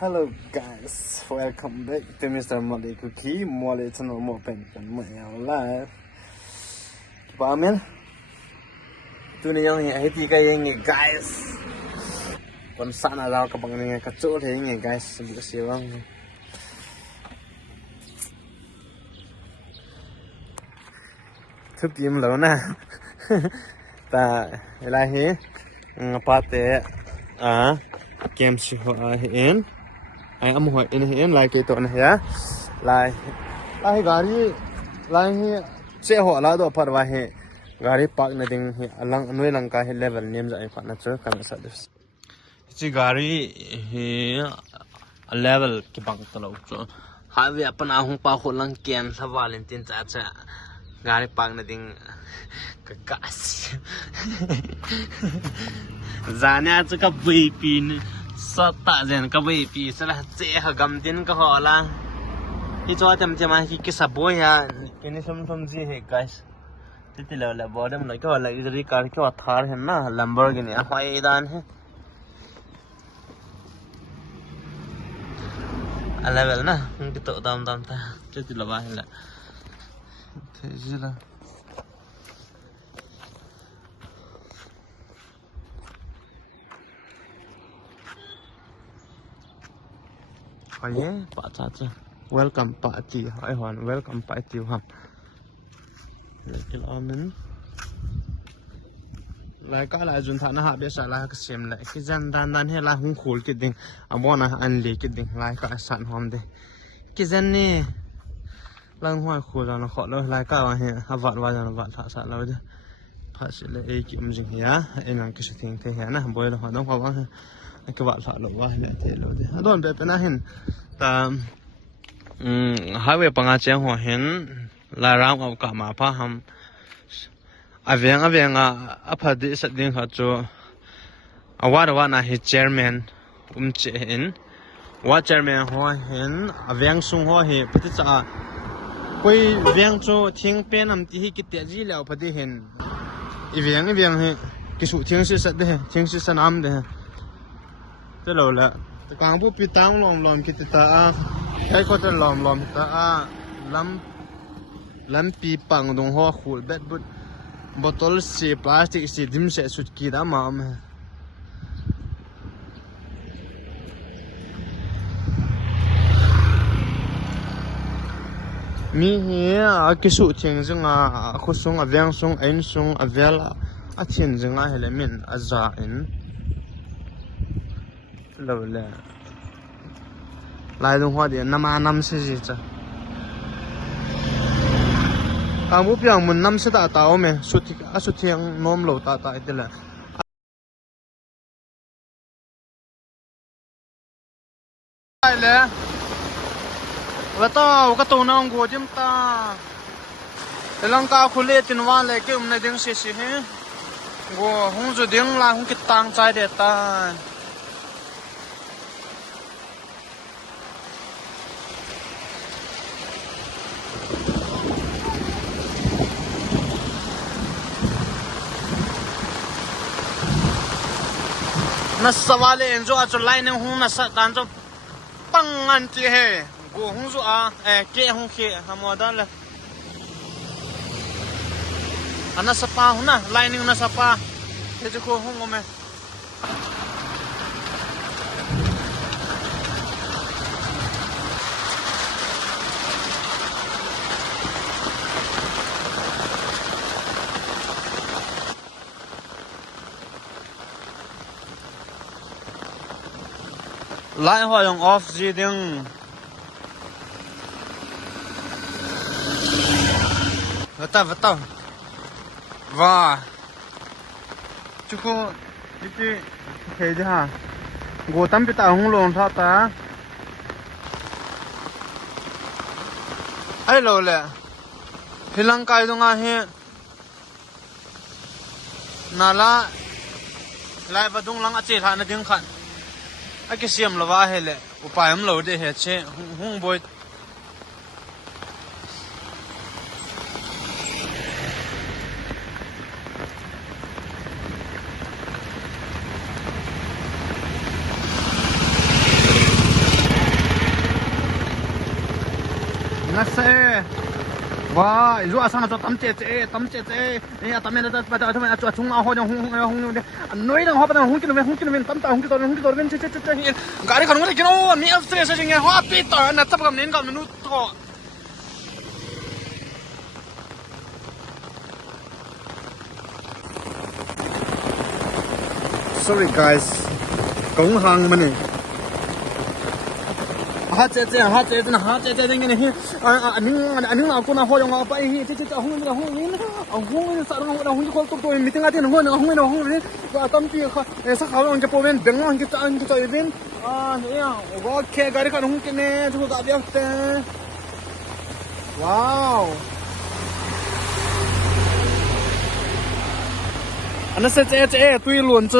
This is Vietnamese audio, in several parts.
Hello guys, welcome back to Mr. Molly Cookie. Molly channel mo pen kan mo live. Ba men? Tu ni yang ai ti ka yang guys. Kon sana lao ka bang ni ka chu the ni guys, bu siwang. Thức im lo na. Ta la hi ngapate game si ho in ai am ho in lai ke to na ya lai gari lai hi che ho la do par wa he gari park na ding hi alang noi lang ka he level name za ai pa na chu kan sa des chi gari hi level ki bang to lo chu highway apna hung pa ho lang ken sa valentine cha gari park na ding ka gas zanya chu ka vp ni sata zen ka vp sala che ha gam tin ka hola hi cho tam chama hi ki sabo ya kini som ji he guys titi la bodam la ka la idri car ka thar hai na lamborghini hoi dan hai level na ki to dam ta titi la ba la thế là Oye, Pak Caca. Welcome Pak Ci. Hai hon, welcome Pak Ci hon. Lekil amen. Lai ka lai jun thana ha be sa la ka sem la ki jan dan he la hung khul ki ding amona an le ki ding lai ka san hom de. Ki jan ni lang hoi khul la kho lo lai ka wa he ha wat wa jan wat tha sa lo de. Pha se le e ki mjing ya enang ki se thing the ya na boi lo no ka wa cái vợ thợ lộ quá này thế lộ đi đón bé bên này ta hai về bằng anh chàng hoa hen là ram ở cả mà pa ham aviang à phát đi sát điên hết cho awat na hi chairman che hen wa chairman hoa hen aviang sung hoa hi bắt cha quay aviang cho thiên bên am ti hi cái tiệt gì liệu phát đi hen aviang hi cái sự thiên sư sát đấy thiên sư san am đấy thế rồi là càng bút bị tao lòm cái ta cái có thể lòm ta lắm pi bằng đồng hoa khul bét bút bottle xì plastic xì dim sẽ sụt kỳ đã mà mi hi cái sự thiêng dương khu sung veng sung anh sung vel thiêng dương hele min za in lâu là lại đồng hoa điện năm sẽ gì chứ càng bút biang mình năm sẽ ta tao mẹ suốt thiêng nôm lâu ta tại đây là ai lẽ và tao cái tàu nào ngồi chim ta cái lăng cao khối lệ trên van lại cái này tiếng xì hết ngồi không rồi tiếng là không cái tang trái để ta na sawale enjo a line hung na sa dan jo pangan ti he go hung zo a ke hung ke hamoda la ana sapa huna lining na sapa he jo ko hung me lại hoa yung off gì đừng vất tao và chú cô đi thấy chưa hả gỗ tắm bị tao không lồn thao ta ai lâu lẹ thì lăng cài đâu ngay hết nà la lại vào đông lăng chết thà nó tiếng khẩn cái xiêm là vài lệ, upai em lâu để hết chế hung bôi ว้ายรู้อาสนะจะตั้มเจ๊เนี่ยตั้มเนี่ยจะทำไมจะชุ่งเอาหัวเนี่ยหุ่งเนี่ยน้อยดังหัวปะหุ่งกินเป็นตั้มตาหุ่งกินตัวเป็นเจ๊เห็นการที่ขนมอะไรกินโอ้มีอัลสเตรสจริงไงหัวปีต่อนะจับกับเน้นกับมนุษย์ก็sorry guys กงหางมันนี่哈姐真的哈姐这个呢啊你老公那好用啊把这红啥东西红就多没听啊听红啊当地哈啥好用就包边等啊就这边啊这样我开个看红呢这个大标的哇哦那是这对轮子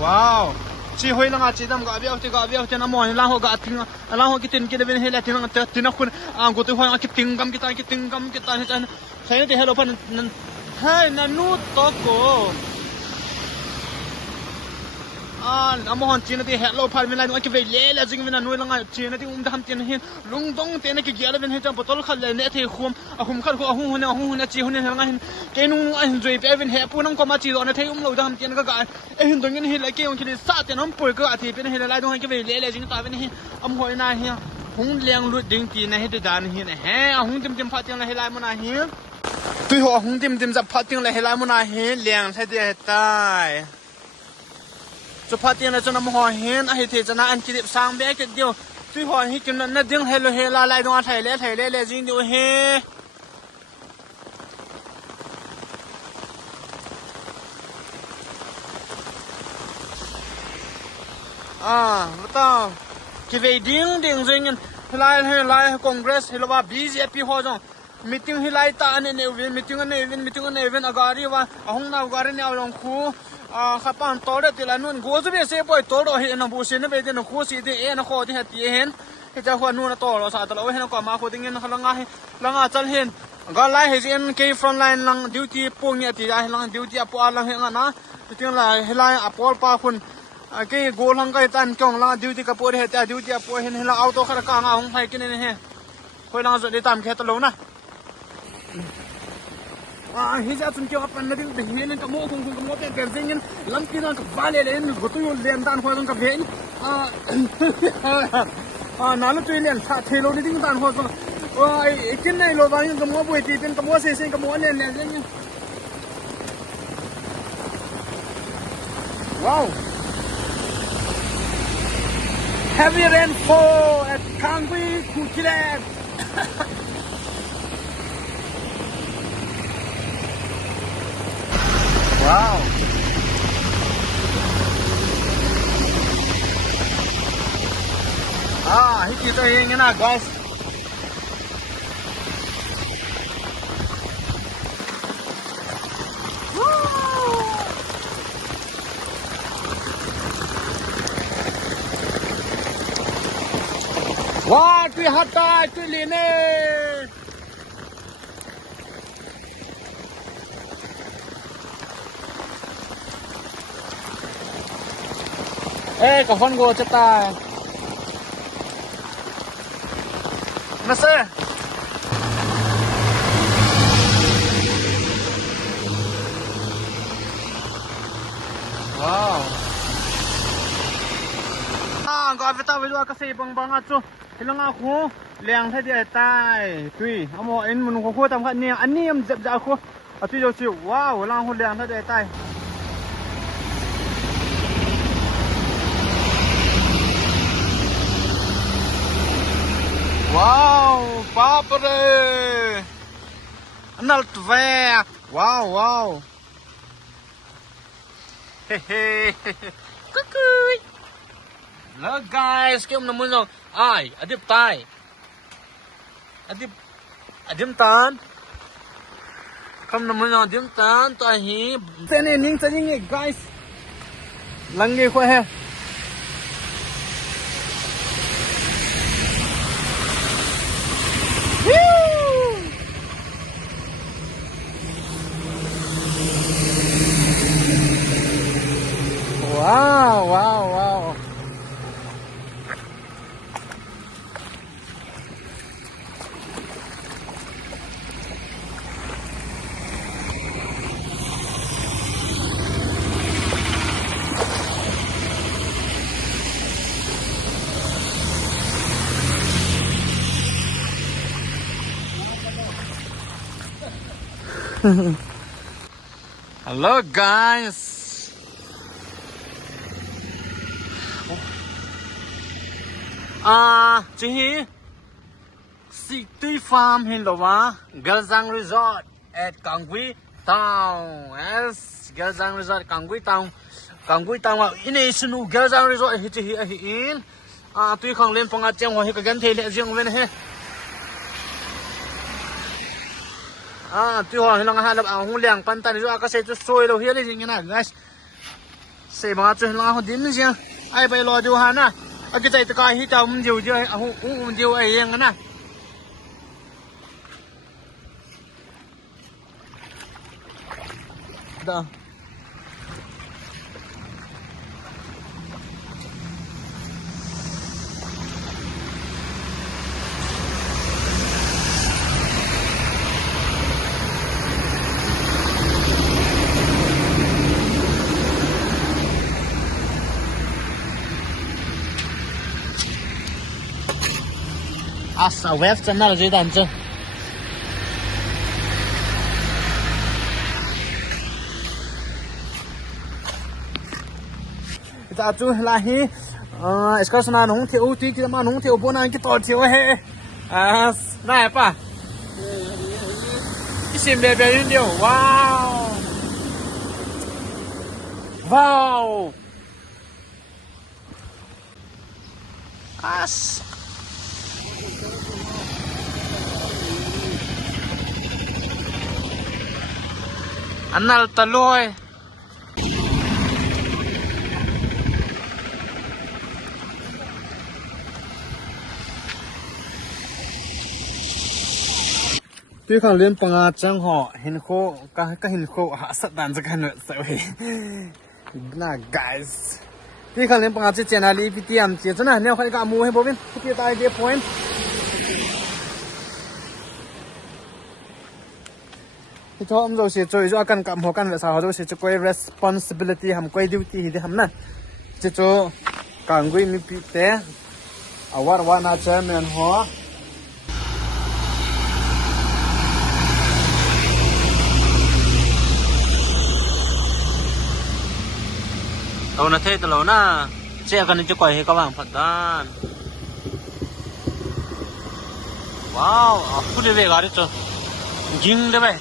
哇哦chỉ huy là chỉ tầm cái biểu cho nó mỏi lang hồ cái tiếng lang hồ cái tiếng kia bên hết là tiếng nó khun của tôi hoa cái tiếng gầm cái tai thấy thì hello phần hay là nút to cổ nó hòn chỉ nó thì hello phần bên này nó cái về lẽ là chính bên này nuôi là chỉ nó thì tham tiền hiện lung tung tiền cái kia là bên hết trong bottle khăn lại nè thì khum khăn khum chỉ hôm nay là ngay cái nung anh rồi bé bên hết phụ năng có mà chỉ rồi nó thấy lâu tham tiền cái hình tượng cái lại cái ông kia sát tiền nó bồi cái thì bên hết lại đông cái về lẽ là chính tại bên hết hồi này here hung liang lụt đỉnh tiền này hết đàn here này hung tim phát tiền lại lại mà này here tôi họ hung tim dập phát tiền lại lại mà này here liang sai tiền taiจะพาเตียนแล้วจะนำหัวเห็นไอ้เทจะน่าอันกิริบสร้างแบกเดียวช่วยหัวให้กินนั่นดึงเฮลเฮลาไล่ดวงไทยเล่จริงเดียวเฮไม่ต้องกิเวดิ้งจริงไล่คอนเกรสเฮลว่าบีเจพีหัวจังมีติ้งไล่ตาอันนี้วินมีติ้งอันนี้วินอากาศว่าห้องน้ำอากาศเนี่ยเอาลงคูข้าปั้นโตได้ทีละนู่นกูจะไปเสียบ่อยโตเราเห็นน้ำบุษย์นี่ไปเดินคู่สิที่น้ำโคที่เห็นที่จะคนนู่นโตเราสาดเราเห็นก่อนมาคนที่เงินเขาลังจะเห็นก็ไล่เห็นเกี่ยวฟรอนไลน์ลังดิวตี้ปุ่งเนี่ยที่ได้ลังดิวตี้ปอลังเห็นนะที่ไล่ปอลปาคนเกี่ยวกูลังก็ตันจ้องลังดิวตี้กับปอเห็นแต่ดิวตี้ปอเห็นลังเอาตัวข้าราชการเอาของไทยกินนี่เห็นคนลังจะได้ตามแค่ตลอดนะฮิจาจุนเกี่ยวกับปัญหาที่เห็นกับโม่คงกับโม่เป็นสิ่งนั้นลำกินกับวาเลเลนกุตุยเลียนด้านหัวตรงกับเห็นนั่นตัวเลียนเทโลนี่ด้านหัวตรงกินในโลบานี่กับโม่บุยตีเป็นกับโม่เสียกับโม่เลียนสิ่งนี้ว้าว Heavy rainfall at Kangwi Kukiland Wow. Hit kita yang na guys. Wah, tu hata tu line. Cả con gồ chết ta nó xe wow gọi với tao với đua cái xe bằng chú thì nó ngao khu leng thay địa tai tùy ông họ anh muốn khu tầm khăn anh em dẹp dạo khu tùy đâu chịu wow lang khu leng thay địa tai Wow, papre! Analt vea! Wow! Hehe! Cuckoo! Look guys, kêu nó muốn rồi. Ai, adip tai. Adim tan. Không nó muốn rồi, adim tan, tôi hi. Tên này nhìn guys. Lăng nghe khoe ha. Wow. Hello guys Jihi City Farm Hindawa Galzang Resort at Kangwi Town Yes Galzang Resort Kangwi Town Kangwi Town Initial Galzang Resort Jihi ahin tui khang len panga chang ho he ka gan the le jing wen he tui ho he lang ha la hu liang pan tan jo ka se chu soi lo he le jing na guys se ma chu lang ho dim jing ai bai lo ju ha na a ki chai ta ka hi ta um ju ju hu ju ai yang na da Asa web channel je dan che ta chu la hi excursion na nong thiu ti ti ma nong thiu bo na ki to thiu he na pa ki sim be be yin dio wow Anal taloy Tui khang len panga chang ho hin kho ka hin kho ha sat dan ja kan sa we na guys Tui khang len panga che chena li ptm che chana ne khoi ka mu he bo bin pi tai de point Thì thôi ông rồi sẽ chơi cho cần cầm hồ cần về sao rồi sẽ cho quay responsibility hàm quay duty thì hàm nè sẽ cho càng quay mi bị té à what na chơi men ho tao nó thế tao lâu na sẽ cần cho quay hay các bạn phật đan wow aku đi về gari cho jing đấy vậy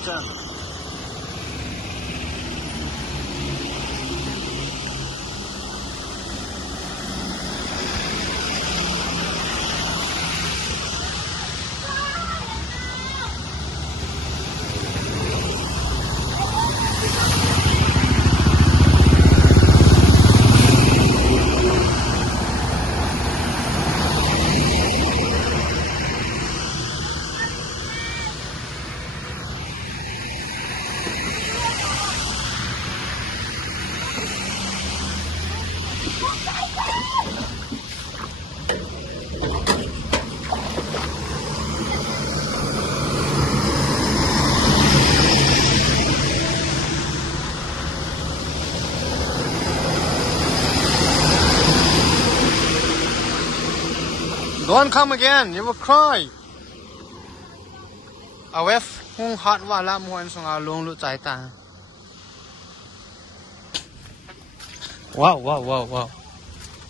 Don't come again, you will cry. Awef hung hot wala muan songa long lu chai ta. Wow.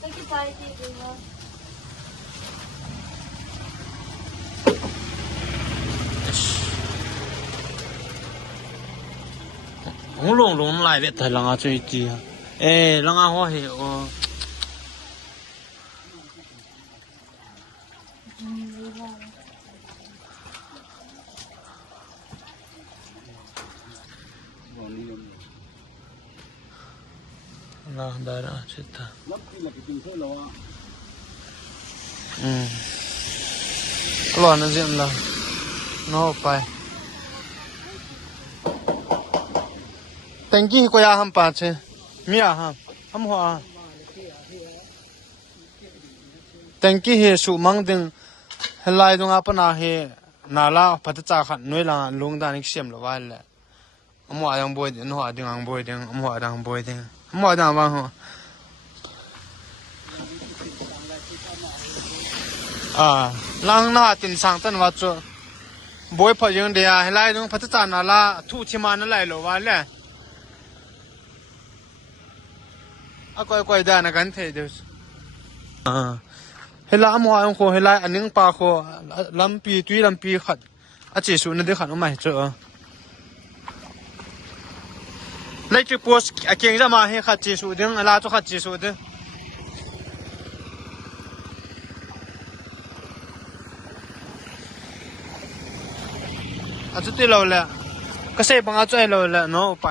Thank you, Daddy. Hung long lại về thời lăng chơi chi. Ê, lăng hoa hi Nah, darah cerita. Lo na zin la. No pai. Thank you ko ya ham pa che. Mia ham. Ham ho. Thank you he su mang ding. Helai dong apa na he nala pat cha khat noi la lung da nik sem lo wa le. Amo ayang boy din ho ading ang boy ding. Amo adang boy ding. Amo adang ba ho. Lang na tin sang tan wa chu บอยพอยังเดียให้ไล่ตรงพัฒจานาลาทุชิมานั่นไหลหรอวะแหละก้อยได้นะกันเทเดสเฮล่ามัวอังโคเฮล่าอันนึงปาโคลำปีตุยลำปีขัดอาจิสุนั่นเด็กขัดออกมาเจอไล่จุดโพสเก่งจะมาให้ขัดจิสุดึงลาตุขัดจิสุดึงอาจจะตีเราแหละก็เสพบางอาจจะเราแหละเนาะไป